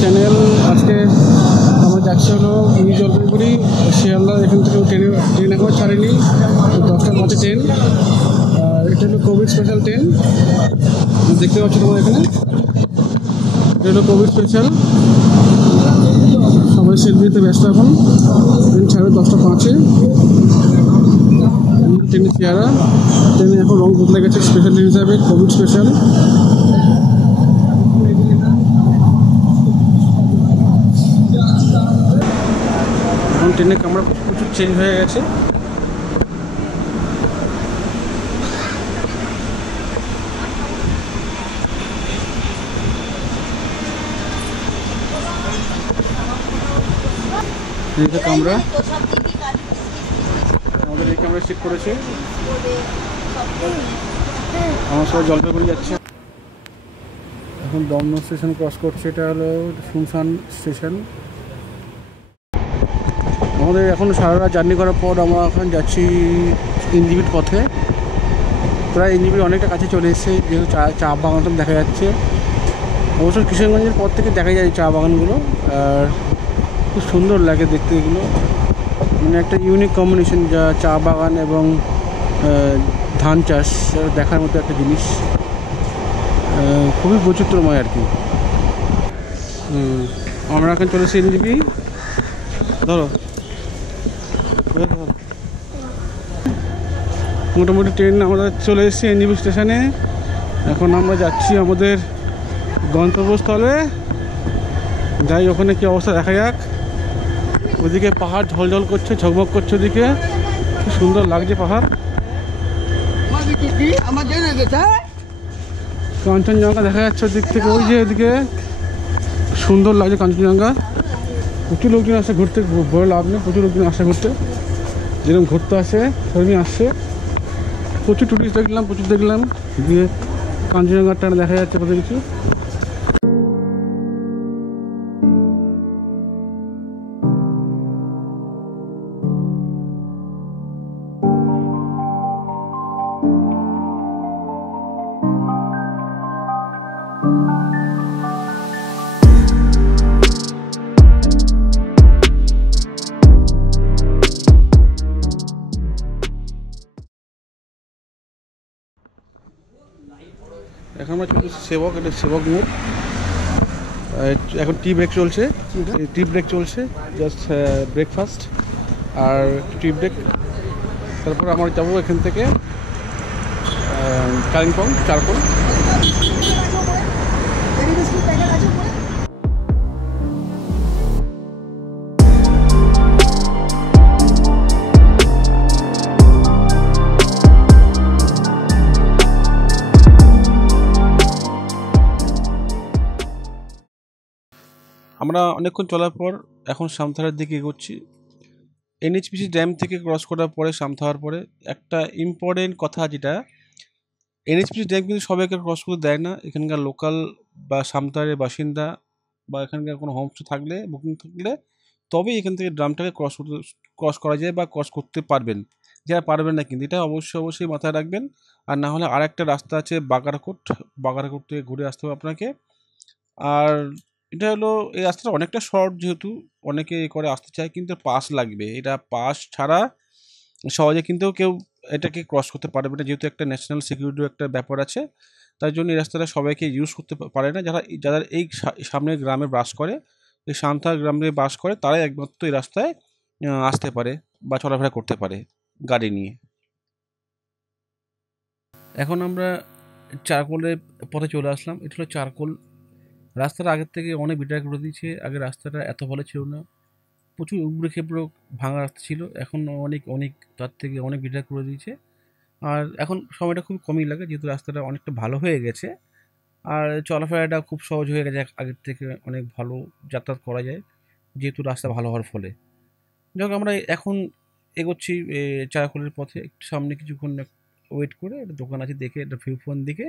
Channel. আজকে আমরা যাচ্ছি হলো নিউ জলপাইগুড়ি শিয়ালদা। এখান থেকে ট্রেন এখনও ছাড়েনি, 10টা 5 ট্রেন। এটা হলো কোভিড স্পেশাল ট্রেন, দেখতে পাচ্ছ তোমরা এখানে। এটা হলো কোভিড স্পেশাল। সবাই সেলফিতে ব্যস্ত এখন। ট্রেন ছাড়বে 10টা 5-এ। ট্রেনের চেহারা, ট্রেনে এখন রং বদলে গেছে স্পেশাল হিসাবে, কোভিড স্পেশাল। এখন ট্রেনের কামরা প্রচুর চেঞ্জ হয়ে গেছে। কামরা আমাদের এই কামরা সিট করেছে। আমার সবাই জলপাইগুড়ি যাচ্ছে। এখন দমদম স্টেশন ক্রস করছে। এটা হলো শুনশান স্টেশন। আমাদের এখন সারা রাত জার্নি করার পর আমরা এখন যাচ্ছি এনজিপির পথে। প্রায় এনজিপির অনেকটা কাছে চলে এসেছে, যেহেতু চা বাগান দেখা যাচ্ছে। অবশ্য কিশোরগঞ্জের পর থেকে দেখা যায় চা বাগানগুলো, আর খুব সুন্দর লাগে দেখতে এগুলো। মানে একটা ইউনিক কম্বিনেশন, যা চা বাগান এবং ধান চাষ দেখার মতো একটা জিনিস। খুবই বৈচিত্র্যময় আর কি। আমরা এখন চলেছি এনজিপি। ধরো মোটামুটি ট্রেন আমরা চলে এসেছি এনজিপি স্টেশনে। এখন আমরা যাচ্ছি আমাদের গন্তব্যস্থলে। যাই, ওখানে কী অবস্থা দেখা যাক। ওদিকে পাহাড় ঝলঝল করছে, ঝকমক করছে, ওদিকে খুব সুন্দর লাগছে পাহাড়। কাঞ্চনজঙ্ঘা দেখা যাচ্ছে ওদিক থেকে, ওই যে ওদিকে সুন্দর লাগছে কাঞ্চনজঙ্ঘা। প্রচুর লোকজন আসে ঘুরতে, বড় লাভ নেই, প্রচুর লোকজন আসে ঘুরতে। যেরকম ঘুরতে আসে সেরকমই আসছে। প্রচুর টুরিস্ট দেখলাম, প্রচুর দেখলাম। দিয়ে কাঞ্চনজঙ্ঘাটা দেখা যাচ্ছে কত কিছু। এখন আমরা চলছি সেবক, এটা সেবক মোড়। এখন টি ব্রেক চলছে, জাস্ট ব্রেকফাস্ট আর টি ব্রেক। তারপর আমরা যাবো এখান থেকে কালিম্পং চারকোল। আমরা অনেকক্ষণ চলার পর এখন সামথারার দিকে এগোচ্ছি। এনএইচপিসি ড্যাম থেকে ক্রস করার পরে, সামথারার পরে একটা ইম্পর্টেন্ট কথা, যেটা এনএইচপিসি ড্যাম কিন্তু সবাইকে ক্রস করতে দেয় না। এখানকার লোকাল বা সামথারের বাসিন্দা বা এখানকার কোনো হোমস্টে থাকলে, বুকিং থাকলে তবেই এখান থেকে ড্যামটাকে ক্রস করা যায় বা ক্রস করতে পারবেন। যারা পারবেন না কিন্তু, এটা অবশ্যই মাথায় রাখবেন। আর না হলে আর একটা রাস্তা আছে বাগারকোট থেকে ঘুরে আসতে হবে আপনাকে। আর এটা হলো, এই রাস্তাটা অনেকটা শর্ট, যেহেতু অনেকে করে আসতে চায়, কিন্তু পাস লাগবে। এটা পাস ছাড়া সহজে কিন্তু কেউ এটাকে ক্রস করতে পারবে না, যেহেতু একটা ন্যাশনাল সিকিউরিটির একটা ব্যাপার আছে। তার জন্য এই রাস্তাটা সবাইকে ইউজ করতে পারে না। যারা এই সামনের গ্রামে বাস করে, এই সান্তার গ্রামে বাস করে, তারাই একমাত্র এই রাস্তায় আসতে পারে বা চলাফেরা করতে পারে গাড়ি নিয়ে। এখন আমরা চারকোলের পথে চলে আসলাম। এটা হলো চারকোল। রাস্তাটা আগের থেকে অনেক বেটার করে দিয়েছে। আগে রাস্তাটা এত ভালো ছিল না, প্রচুর উবড়ে খেবড়ে ভাঙা রাস্তা ছিল। এখন অনেক তার থেকে অনেক বেটার করে দিয়েছে। আর এখন সময়টা খুব কমই লাগে, যেহেতু রাস্তাটা অনেকটা ভালো হয়ে গেছে। আর চলাফেরাটা খুব সহজ হয়ে গেছে, আগের থেকে অনেক ভালো যাতায়াত করা যায়, যেহেতু রাস্তা ভালো হওয়ার ফলে। যাক, আমরা এখন এগোচ্ছি চারকোলের পথে। একটু সামনে কিছুক্ষণ ওয়েট করে একটা দোকান আছে দেখে, একটা ভিউ পয়েন্ট দিকে,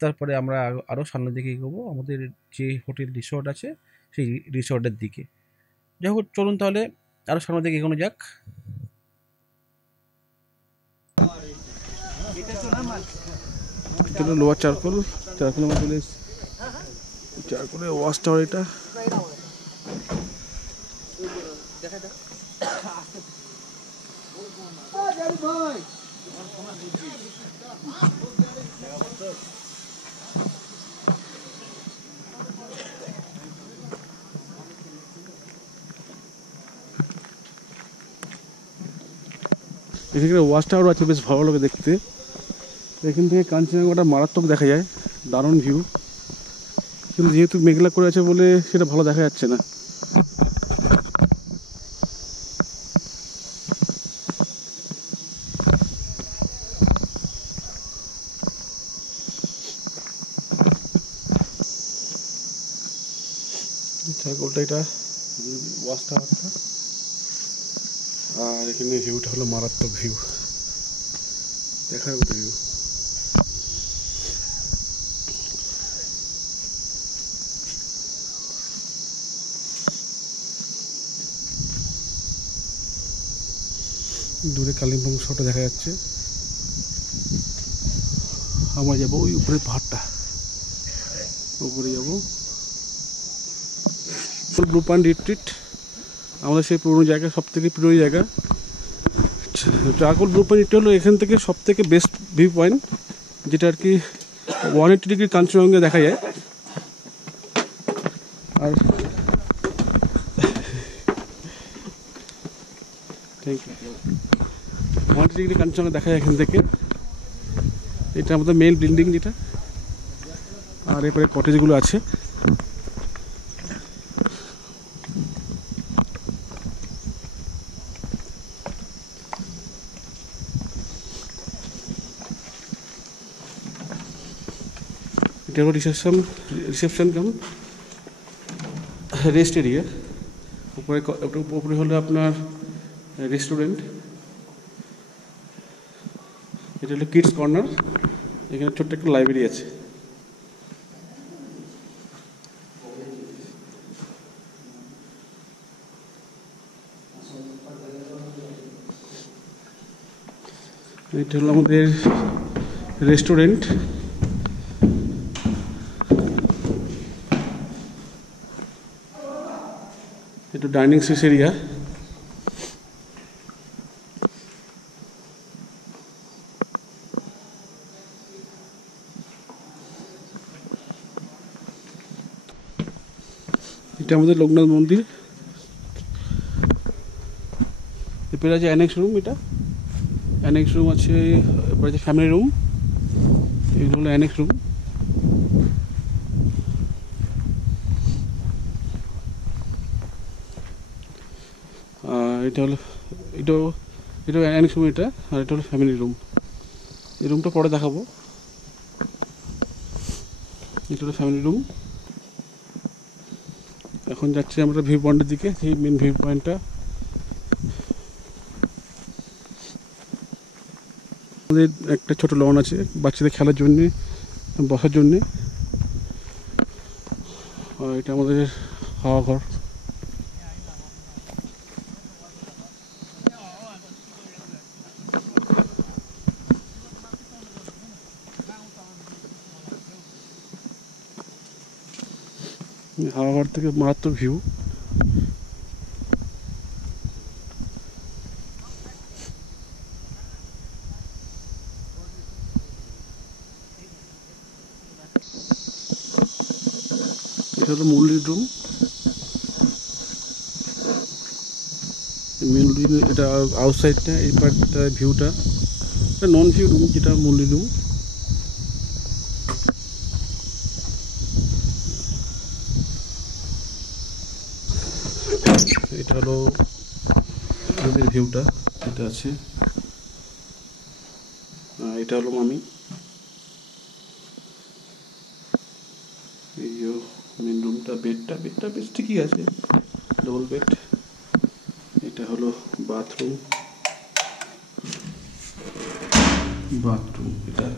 তারপরে আমরা আরও সামনের দিকে এগোবো আমাদের যে হোটেল রিসর্ট আছে সেই রিসর্টের দিকে। যাই হোক, চলুন তাহলে আরও সামনের দিকে এগোনো যাক। লোয়ার চারকোল, চারকোল আমরা চলে এসেছি। চারকোলের ওয়াচ টাওয়ার এটা। এখানে ওয়াচ টাওয়ার আছে, বেশ ভালো লাগে দেখতে। এখান থেকে কাঞ্চনজঙ্ঘাটা মারাত্মক দেখা যায়, দারুণ ভিউ। কিন্তু যেহেতু মেঘলা করে আছে বলে সেটা ভালো দেখা যাচ্ছে না। চারকোলটা এটা ওয়াচ টাওয়ারটা, আর এখানে ভিউটা হলো মারাত্মক ভিউ, দেখার মতো ভিউ। দূরে কালিম্পং শহরটা দেখা যাচ্ছে। আমরা যাবো ওই উপরে পাহাড়টা, উপরে যাবো। ব্লু পয়েন্ট রিট্রিট আমাদের সেই পুরনো জায়গা, সব থেকে প্রিয় জায়গা। চারকোল ব্লু পয়েন্ট হলো এখান থেকে সব থেকে বেস্ট ভিউ পয়েন্ট, যেটা আর কি 180 ডিগ্রি কাঞ্চনজঙ্ঘা দেখা যায়। আর থ্যাংক ইউ। 180 ডিগ্রি কাঞ্চনজঙ্ঘা দেখা যায় এখান থেকে। এটা আমাদের মেইন বিল্ডিং যেটা, আর এরপরে কটেজগুলো আছে। এটা হলো রিসেপশন কাম রেস্ট এরিয়া। উপরে হলো আপনার রেস্টুরেন্ট। এটা হলো কিডস কর্নার। এখানে ছোট্ট একটা লাইব্রেরি আছে। এটা হলো আমাদের রেস্টুরেন্ট। এটা ডাইনিং স্পেস এরিয়া। এটা আমাদের লোকনাথ মন্দির। এরপরে আছে অ্যানেক্স রুম। এটা অ্যানেক্স রুম আছে, এরপরে আছে ফ্যামিলি রুম। এগুলো হলো অ্যানেক্স রুম। এটা হলো এটা অ্যানেক্স রুম এটা, আর এটা হলো ফ্যামিলি রুম। এই রুমটা পরে দেখাবো। এটা হলো ফ্যামিলি রুম। এখন যাচ্ছি আমরা ভিউ পয়েন্টের দিকে, সেই মেন ভিউ পয়েন্টটা। আমাদের একটা ছোট লন আছে বাচ্চাদের খেলার জন্যে, বসার জন্যে। এটা আমাদের হাওয়া ঘর। হাওয়া ঘর থেকে মারাত্মক ভিউ। এটা হলো মুরলির রুম। এটা আউটসাইডটা, এই পার্টটা ভিউটা, এটা নন ভিউ রুম, যেটা মুরলি রুম। এটা হলো রুমের ভিউটা, এটা আছে। এটা হলো মামি। এই যে মেন রুমটা, বেডটা বেশ ঠিকই আছে, ডবল বেড। এটা হলো বাথরুম। এটা